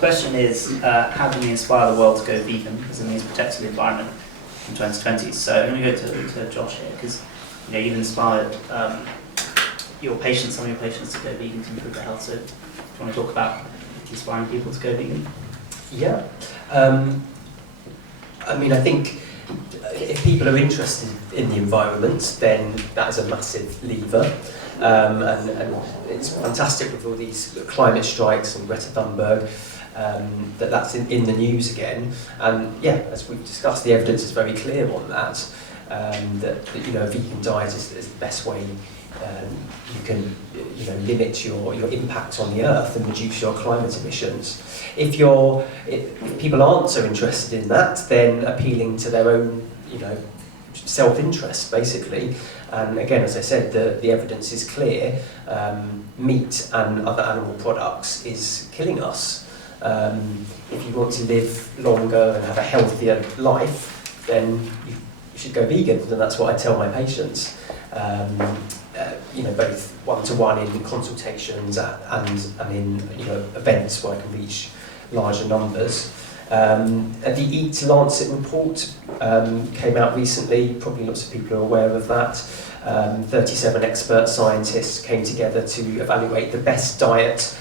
question is, how can we inspire the world to go vegan as a means of protecting the environment in 2020? So I'm going to go to Josh here, because you've inspired some of your patients to go vegan to improve their health. So do you want to talk about inspiring people to go vegan? Yeah. I think if people are interested in the environment, then that is a massive lever. And it's fantastic with all these climate strikes and Greta Thunberg, that's in the news again. And yeah, as we've discussed, the evidence is very clear on that. That a vegan diet is the best way you can limit your impact on the earth and reduce your climate emissions. If people aren't so interested in that, then appealing to their own self-interest basically. And again, as I said, the evidence is clear. Meat and other animal products is killing us. If you want to live longer and have a healthier life, then you should go vegan, and that's what I tell my patients. Both one-to-one in consultations and in events where I can reach larger numbers. The Eat Lancet report came out recently. Probably lots of people are aware of that. 37 expert scientists came together to evaluate the best diet,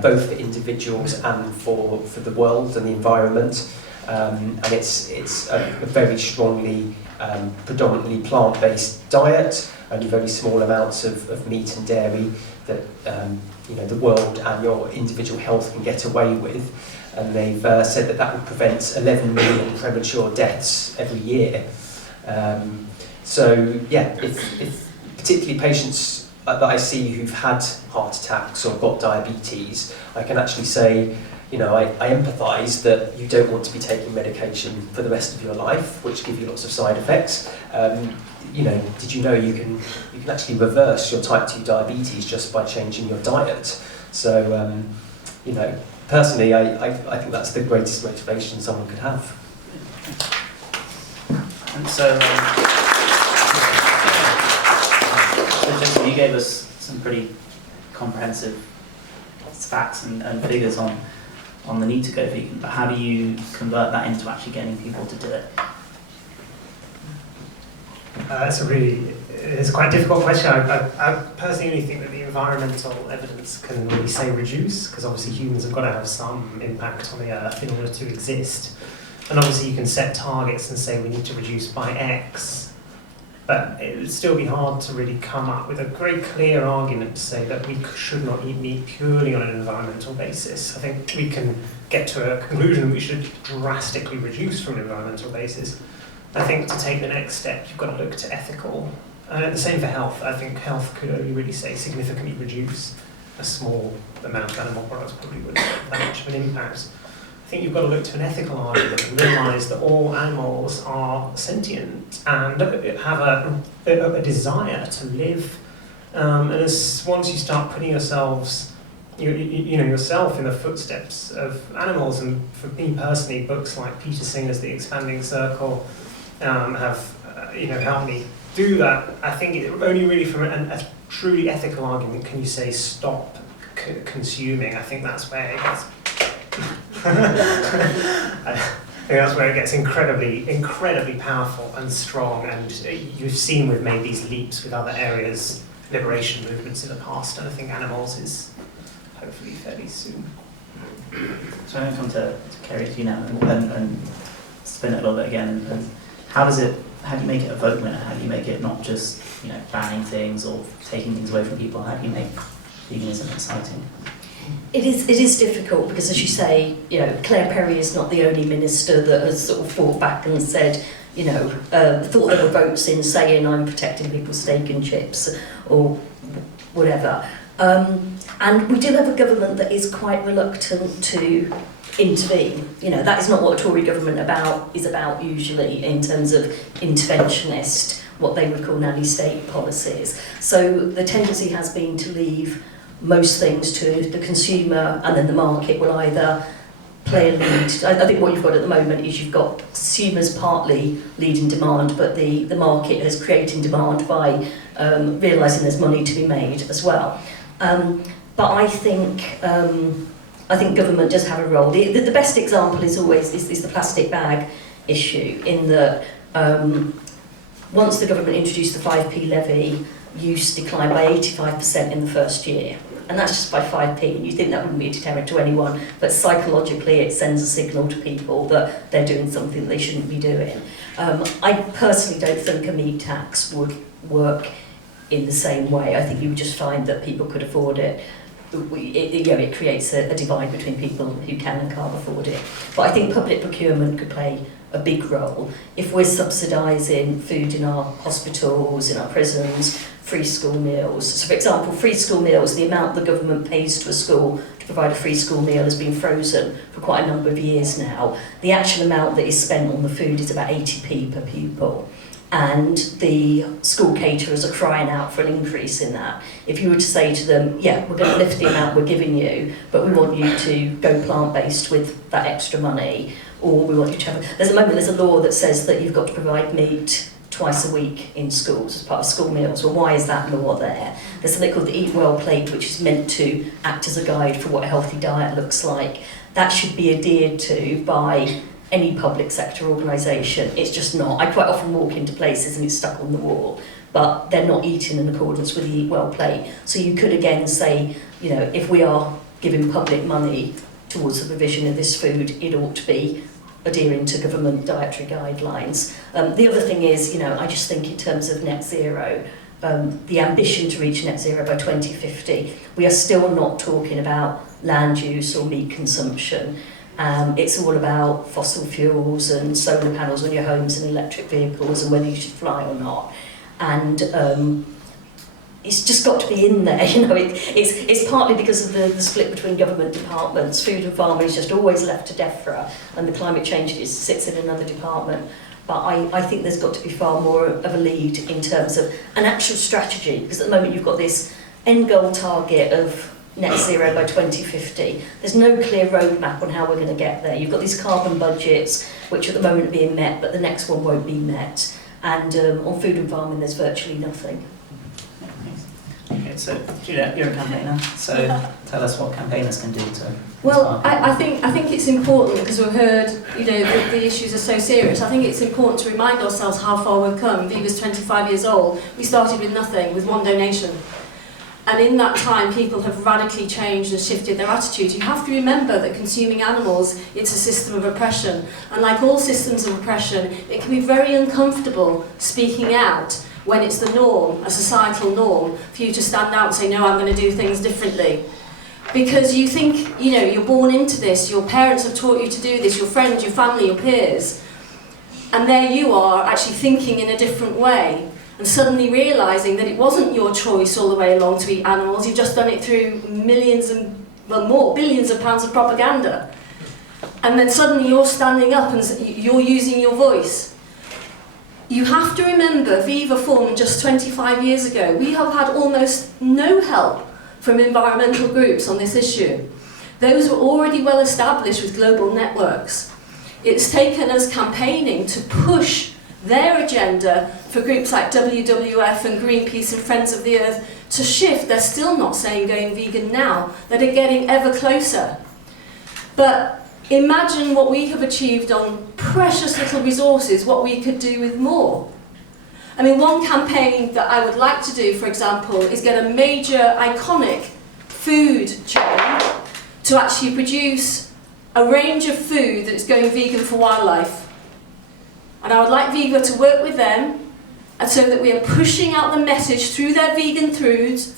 both for individuals and for the world and the environment. And it's a very strongly, predominantly plant-based diet, only very small amounts of meat and dairy that the world and your individual health can get away with. And they've said that will prevent 11 million premature deaths every year. So yeah, if particularly patients that I see who've had heart attacks or got diabetes, I can actually say, I empathise that you don't want to be taking medication for the rest of your life, which give you lots of side effects. Did you know you can actually reverse your type 2 diabetes just by changing your diet? So, personally, I think that's the greatest motivation someone could have. And so Jason, you gave us some pretty comprehensive facts and figures on the need to go vegan, but how do you convert that into actually getting people to do it? It's a quite difficult question. I personally only think that the environmental evidence can really say reduce, because obviously humans have got to have some impact on the earth in order to exist. And obviously you can set targets and say we need to reduce by X, but it would still be hard to really come up with a very clear argument to say that we should not eat meat purely on an environmental basis. I think we can get to a conclusion that we should drastically reduce from an environmental basis. I think to take the next step, you've got to look to ethical. And the same for health. I think health could only really say significantly reduce. A small amount of animal products probably wouldn't have that much of an impact. I think you've got to look to an ethical argument and realise that all animals are sentient and have a desire to live. And once you start putting yourselves in the footsteps of animals, and for me personally, books like Peter Singer's The Expanding Circle have helped me do that. I think only really from a truly ethical argument can you say stop consuming. I think that's where it gets incredibly powerful and strong, and you've seen we've made these leaps with other areas, liberation movements in the past, and I think animals is hopefully fairly soon. So I'm going to come to Kerry to you now and spin it a little bit again. And how do you make it a vote winner? How do you make it not just banning things or taking things away from people? How do you make veganism exciting? It is difficult because, as you say, Claire Perry is not the only minister that has sort of fought back and said, thought there were votes in saying I'm protecting people's steak and chips or whatever. And we do have a government that is quite reluctant to intervene. That is not what a Tory government is about usually in terms of interventionist, what they would call nanny state policies. So the tendency has been to leave most things to the consumer, and then the market will either play a lead. I think what you've got at the moment is you've got consumers partly leading demand, but the market is creating demand by realising there's money to be made as well. But I think a I think government does have a role. The best example is always is the plastic bag issue, in that once the government introduced the 5p levy, use declined by 85% in the first year. And that's just by 5p, and you think that wouldn't be a deterrent to anyone, but psychologically it sends a signal to people that they're doing something they shouldn't be doing. I personally don't think a meat tax would work in the same way. I think you would just find that people could afford it. It creates a divide between people who can and can't afford it. But I think public procurement could play a big role. If we're subsidising food in our hospitals, in our prisons, free school meals. So for example, free school meals, the amount the government pays to a school to provide a free school meal has been frozen for quite a number of years now. The actual amount that is spent on the food is about 80p per pupil. And the school caterers are crying out for an increase in that. If you were to say to them, yeah, we're going to lift the amount we're giving you, but we want you to go plant-based with that extra money, or we want you to have... There's a law that says that you've got to provide meat twice a week in schools as part of school meals. Well, why is that law there? There's something called the Eat Well plate, which is meant to act as a guide for what a healthy diet looks like. That should be adhered to by any public sector organisation. It's just not. I quite often walk into places and it's stuck on the wall, but they're not eating in accordance with the Eat Well plate. So you could again say, you know, if we are giving public money towards the provision of this food, it ought to be adhering to government dietary guidelines. The other thing is, you know, I just think in terms of net zero, the ambition to reach net zero by 2050, we are still not talking about land use or meat consumption. It's all about fossil fuels and solar panels on your homes and electric vehicles and whether you should fly or not. And it's just got to be in there, you know. It's partly because of the split between government departments. Food and farming is just always left to DEFRA, and the climate change sits in another department. But I think there's got to be far more of a lead in terms of an actual strategy, because at the moment you've got this end goal target of net zero by 2050. There's no clear roadmap on how we're going to get there. You've got these carbon budgets, which at the moment are being met, but the next one won't be met. And on food and farming, there's virtually nothing. Okay, so Juliet, you're a campaigner, so tell us what campaigners can do to... Well, I think it's important, because we've heard, you know, the issues are so serious. I think it's important to remind ourselves how far we've come. Viva's 25 years old. We started with nothing, with one donation. And in that time, people have radically changed and shifted their attitudes. You have to remember that consuming animals, it's a system of oppression. And like all systems of oppression, it can be very uncomfortable speaking out when it's the norm, a societal norm, for you to stand out and say, no, I'm going to do things differently. Because you think, you know, you're born into this, your parents have taught you to do this, your friends, your family, your peers. And there you are, actually thinking in a different way. And suddenly realising that it wasn't your choice all the way along to eat animals, you've just done it through millions and, well, more, billions of pounds of propaganda. And then suddenly you're standing up and you're using your voice. You have to remember, Viva formed just 25 years ago. We have had almost no help from environmental groups on this issue. Those were already well established with global networks. It's taken us campaigning to push their agenda for groups like WWF and Greenpeace and Friends of the Earth to shift. They're still not saying going vegan now. They're getting ever closer. But imagine what we have achieved on precious little resources, what we could do with more. I mean, one campaign that I would like to do, for example, is get a major, iconic food chain to actually produce a range of food that's going vegan for wildlife. And I would like Viva to work with them, and so that we are pushing out the message through their vegan foods,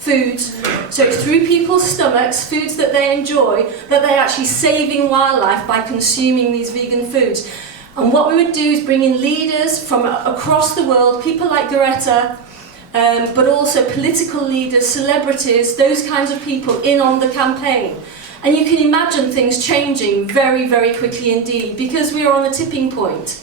so it's through people's stomachs, foods that they enjoy, that they're actually saving wildlife by consuming these vegan foods. And what we would do is bring in leaders from across the world, people like Greta, but also political leaders, celebrities, those kinds of people in on the campaign. And you can imagine things changing very, very quickly indeed, because we are on a tipping point.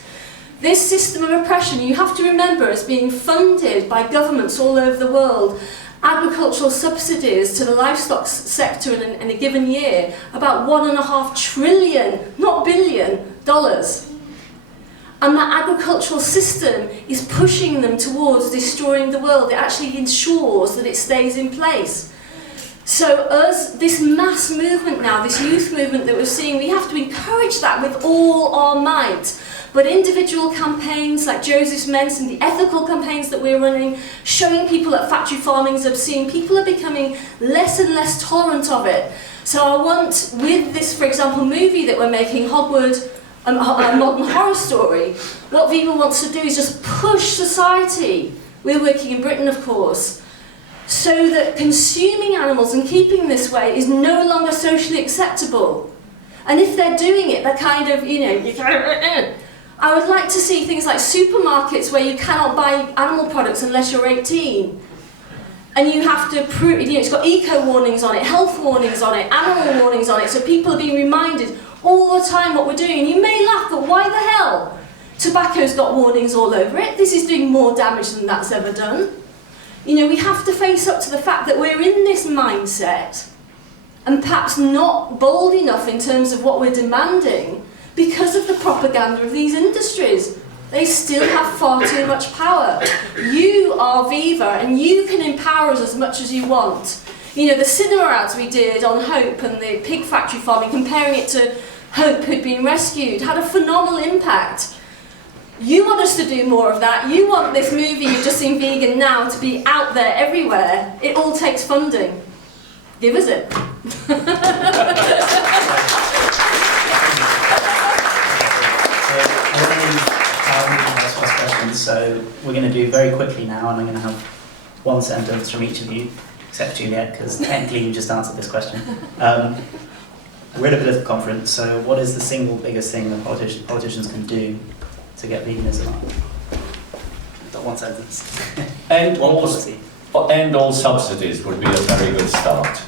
This system of oppression, you have to remember, is being funded by governments all over the world. Agricultural subsidies to the livestock sector in a given year, about $1.5 trillion, not billion, dollars. And that agricultural system is pushing them towards destroying the world. It actually ensures that it stays in place. So this mass movement now, this youth movement that we're seeing, we have to encourage that with all our might. But individual campaigns like Joseph's mentioned, the ethical campaigns that we're running, showing people that factory farming is obscene, people are becoming less and less tolerant of it. So I want, with this, for example, movie that we're making, Hogwood, a modern horror story, what Viva wants to do is just push society, we're working in Britain of course, so that consuming animals and keeping this way is no longer socially acceptable. And if they're doing it, they're kind of, I would like to see things like supermarkets where you cannot buy animal products unless you're 18. And you have to prove, it's got eco warnings on it, health warnings on it, animal warnings on it, so people are being reminded all the time what we're doing. And you may laugh, but why the hell? Tobacco's got warnings all over it. This is doing more damage than that's ever done. We have to face up to the fact that we're in this mindset and perhaps not bold enough in terms of what we're demanding because of the propaganda of these industries. They still have far too much power. You are Viva and you can empower us as much as you want. The cinema ads we did on Hope and the pig factory farming, comparing it to Hope who'd been rescued, had a phenomenal impact. You want us to do more of that. You want this movie you've just seen, Vegan Now, to be out there everywhere. It all takes funding. Give us it. So we're going to do very quickly now, and I'm going to have one sentence from each of you, except Juliet, because technically you just answered this question. We're at a political conference, so what is the single biggest thing that politicians can do to get veganism up? Got one sentence. End one all, policy. End all subsidies would be a very good start.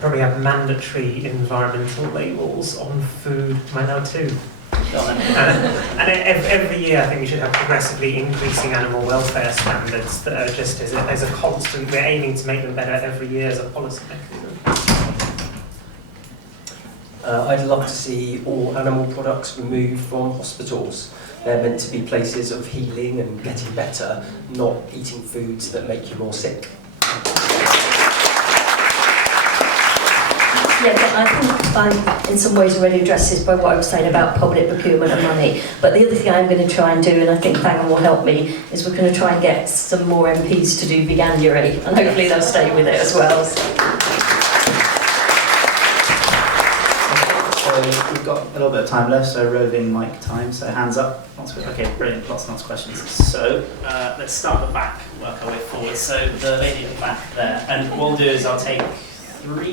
Probably have mandatory environmental labels on food right now too. And every year I think we should have progressively increasing animal welfare standards that are just as a constant. We're aiming to make them better every year as a policy mechanism. I'd love to see all animal products removed from hospitals. They're meant to be places of healing and getting better, not eating foods that make you more sick. Yeah, but I think I'm in some ways already addressed this by what I was saying about public procurement and money. But the other thing I'm going to try and do, and I think Bangham will help me, is we're going to try and get some more MPs to do Veganuary, and hopefully they'll stay with it as well. So we've got a little bit of time left, so roving mic time, so hands up. Okay, brilliant, lots and lots of questions. So let's start at the back, work our way forward. So the lady at the back there, and what we'll do is I'll take 3,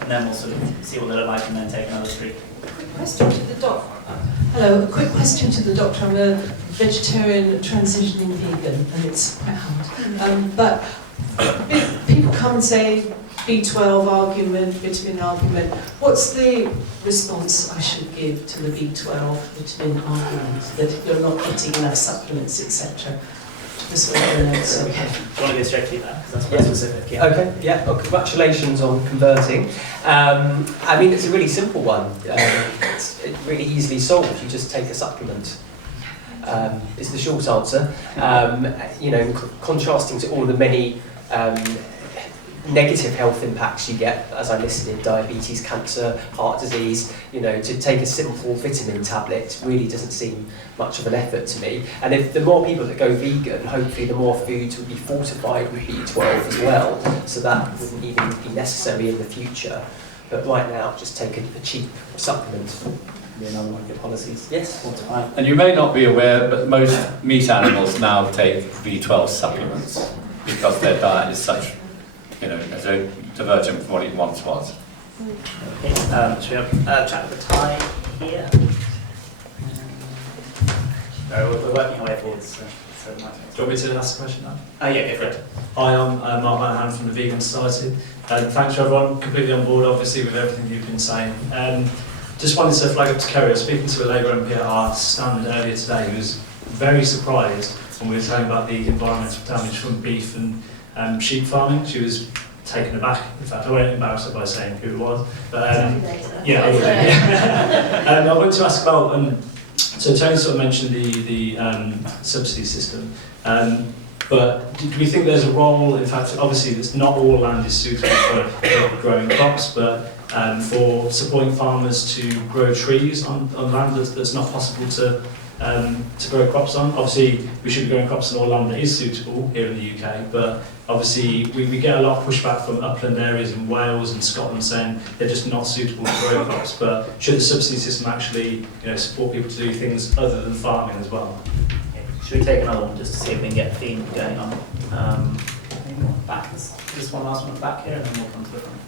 and then we'll sort of see what they look like and then take another 3. Quick question to the doctor. Hello, a quick question to the doctor. I'm a vegetarian transitioning vegan and it's quite hard. But if people come and say B12 argument, vitamin argument, what's the response I should give to the B12 vitamin argument? That you're not getting enough supplements, etc. Just so everyone knows. Okay. Do you want to go straight to that? Because that's quite specific. Yeah. Okay, yeah, well, congratulations on converting. I mean, it's a really simple one. It's really easily solved. You just take a supplement. Is the short answer. Contrasting to all the many negative health impacts you get, as I listed, diabetes, cancer, heart disease, to take a simple vitamin tablet really doesn't seem much of an effort to me. And if the more people that go vegan, hopefully the more foods will be fortified with B12 as well, so that wouldn't even be necessary in the future. But right now, just take a cheap supplement. Be another one of your policies. Yes. And you may not be aware, but most meat animals now take B12 supplements because their diet is such, so divergent from what it once was. Okay, should we have chat with the tie here? We're working our way forwards. So Do you want me to ask a question now? Yeah, go for it. Hi, I'm Mark Manahan from the Vegan Society. Thanks to everyone, completely on board obviously with everything you've been saying. Just wanted to flag up to Kerry. I was speaking to a Labour MP at our stand earlier today who was very surprised when we were talking about the environmental damage from beef and sheep farming. She was taken aback. In fact, I won't embarrass her by saying who it was. But yeah, I will do. I wanted to ask about so Tony sort of mentioned the subsidy system, but do we think there's a role, in fact, obviously it's not all land is suitable for growing crops, but for supporting farmers to grow trees on land that's not possible to grow crops on. Obviously, we should be growing crops on all land that is suitable here in the UK, but obviously we get a lot of pushback from upland areas in Wales and Scotland saying they're just not suitable to grow crops, but should the subsidy system actually support people to do things other than farming as well? Should we take another one just to see if we can get a theme going on? Maybe one back. This one last one back here, and then we'll come to the front.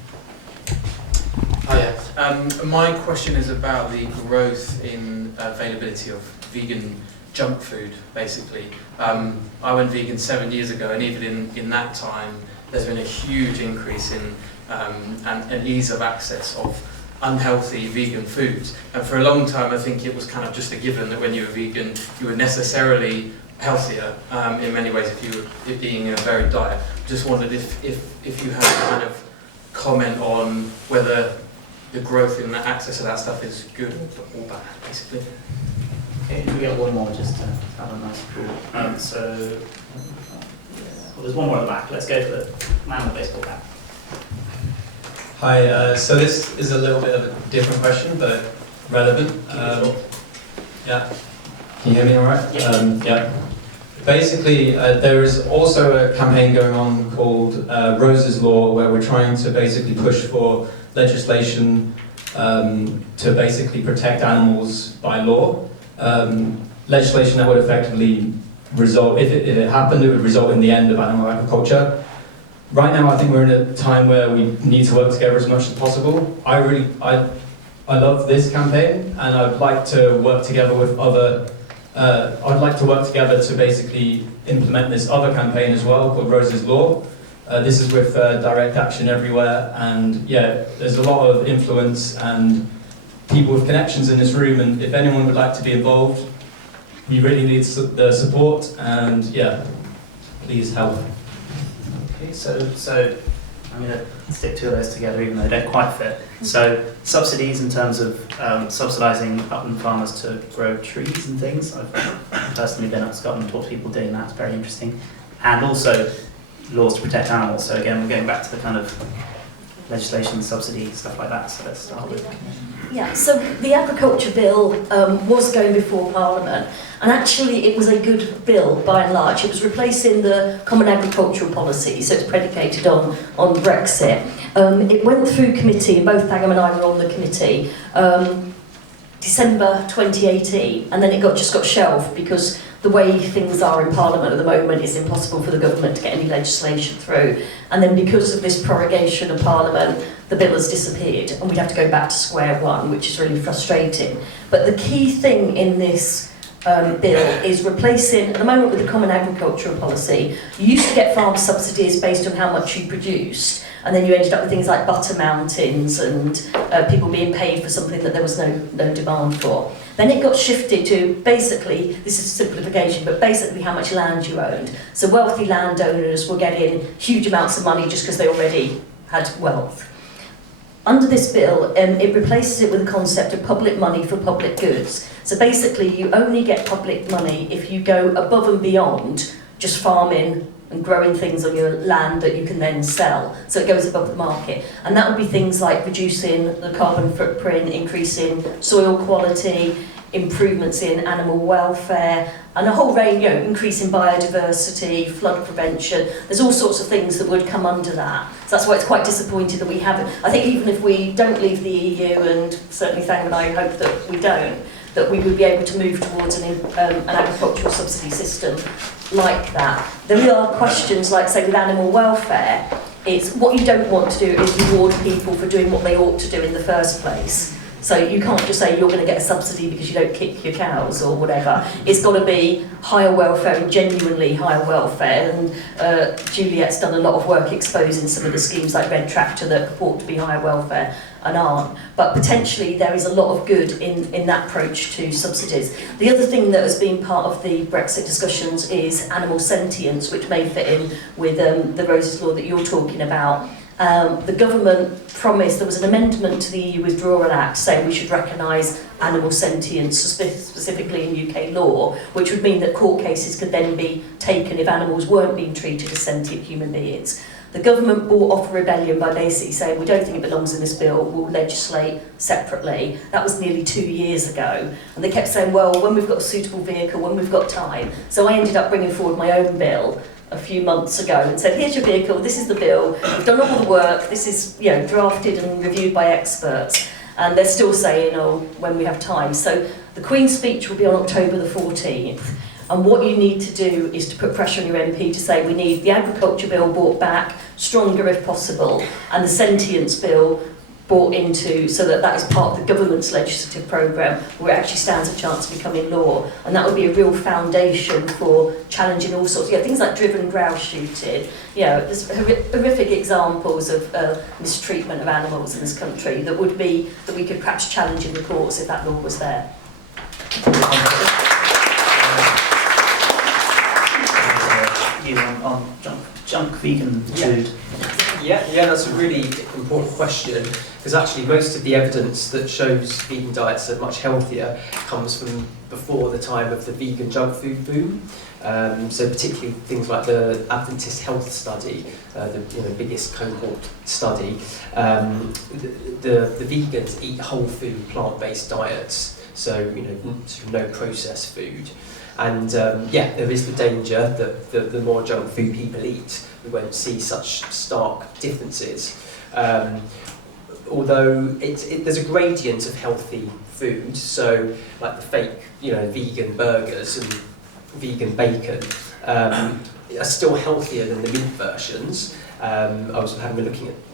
Hiya. My question is about the growth in availability of vegan junk food, basically. I went vegan 7 years ago, and even in that time, there's been a huge increase in an ease of access of unhealthy vegan foods. And for a long time, I think it was kind of just a given that when you were vegan, you were necessarily healthier in many ways if you were eating a varied diet. Just wondered if you had a kind of comment on whether the growth in the access to that stuff is good or bad, basically. Okay, we get one more just to have a nice pool. Well, there's one more at the back. Let's go for the man with the baseball cap. Hi, so this is a little bit of a different question, but relevant. Yeah. Can you hear me all right? Yeah. Basically, there is also a campaign going on called Rose's Law, where we're trying to basically push for legislation to basically protect animals by law. Legislation that would effectively result, if it happened, it would result in the end of animal agriculture. Right now, I think we're in a time where we need to work together as much as possible. I love this campaign, and I'd like to work together with other. I'd like to work together to basically implement this other campaign as well called Rose's Law. This is with Direct Action Everywhere, and yeah, there's a lot of influence and people with connections in this room, and if anyone would like to be involved, we really need the support, and yeah, please help. Okay, so I'm going to stick two of those together even though they don't quite fit. So subsidies in terms of subsidising upland farmers to grow trees and things. I've personally been up to Scotland and talked to people doing that, it's very interesting. And also laws to protect animals. So again, we're going back to the kind of legislation, subsidy, stuff like that. So let's start with. Yeah, so the agriculture bill was going before Parliament, and actually it was a good bill by and large. It was replacing the Common Agricultural Policy, so it's predicated on Brexit. It went through committee, and both Pangam and I were on the committee, December 2018, and then it just got shelved because the way things are in Parliament at the moment, it's impossible for the government to get any legislation through. And then because of this prorogation of Parliament, the bill has disappeared, and we'd have to go back to square one, which is really frustrating. But the key thing in this bill is replacing, at the moment with the Common Agricultural Policy, you used to get farm subsidies based on how much you produced, and then you ended up with things like butter mountains and people being paid for something that there was no demand for. Then it got shifted to basically, this is simplification, but basically how much land you owned. So wealthy landowners were getting huge amounts of money just because they already had wealth. Under this bill, it replaces it with the concept of public money for public goods. So basically, you only get public money if you go above and beyond just farming and growing things on your land that you can then sell. So it goes above the market. And that would be things like reducing the carbon footprint, increasing soil quality, improvements in animal welfare, and a whole range, increasing biodiversity, flood prevention. There's all sorts of things that would come under that. So that's why it's quite disappointing that we haven't. I think even if we don't leave the EU, and certainly Thang and I hope that we don't, that we would be able to move towards an agricultural subsidy system like that. There are questions like, say, with animal welfare, it's what you don't want to do is reward people for doing what they ought to do in the first place. So you can't just say you're going to get a subsidy because you don't kick your cows or whatever. It's got to be higher welfare and genuinely higher welfare. And Juliet's done a lot of work exposing some of the schemes like Red Tractor that purport to be higher welfare and aren't. But potentially there is a lot of good in that approach to subsidies. The other thing that has been part of the Brexit discussions is animal sentience, which may fit in with the Rose's Law that you're talking about. The government promised, there was an amendment to the EU Withdrawal Act saying we should recognise animal sentience, specifically in UK law, which would mean that court cases could then be taken if animals weren't being treated as sentient human beings. The government brought off a rebellion by basically saying we don't think it belongs in this bill, we'll legislate separately. That was nearly 2 years ago. And they kept saying, well, when we've got a suitable vehicle, when we've got time. So I ended up bringing forward my own bill a few months ago and said, here's your vehicle, this is the bill, we've done all the work, this is drafted and reviewed by experts. And they're still saying, oh, when we have time. So the Queen's speech will be on October the 14th. And what you need to do is to put pressure on your MP to say we need the agriculture bill brought back, stronger if possible, and the sentience bill brought into, so that that is part of the government's legislative programme where it actually stands a chance of becoming law. And that would be a real foundation for challenging all sorts, things like driven grouse shooting. There's horrific examples of mistreatment of animals in this country that we could perhaps challenge in the courts if that law was there. On junk vegan food. Yeah, that's a really important question, because actually most of the evidence that shows vegan diets are much healthier comes from before the time of the vegan junk food boom. So particularly things like the Adventist Health Study, the biggest cohort study. The vegans eat whole food, plant-based diets, so sort of no processed food. And there is the danger that the more junk food people eat, we won't see such stark differences. Although there's a gradient of healthy food, so like the fake, vegan burgers and vegan bacon are still healthier than the meat versions. I was having a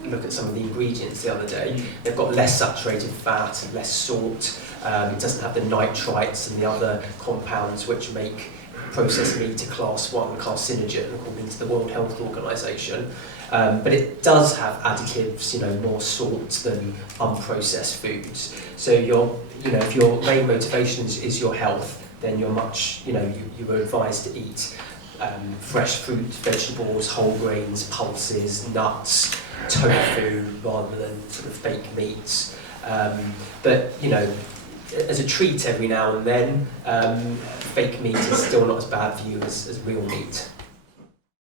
look at some of the ingredients the other day. They've got less saturated fat, less salt. It doesn't have the nitrites and the other compounds which make processed meat a class 1 carcinogen according to the World Health Organization. But it does have additives, more salt than unprocessed foods. So if your main motivation is your health, then you're much, you were advised to eat fresh fruit, vegetables, whole grains, pulses, nuts, tofu, rather than sort of fake meats. But as a treat every now and then, fake meat is still not as bad for you as real meat.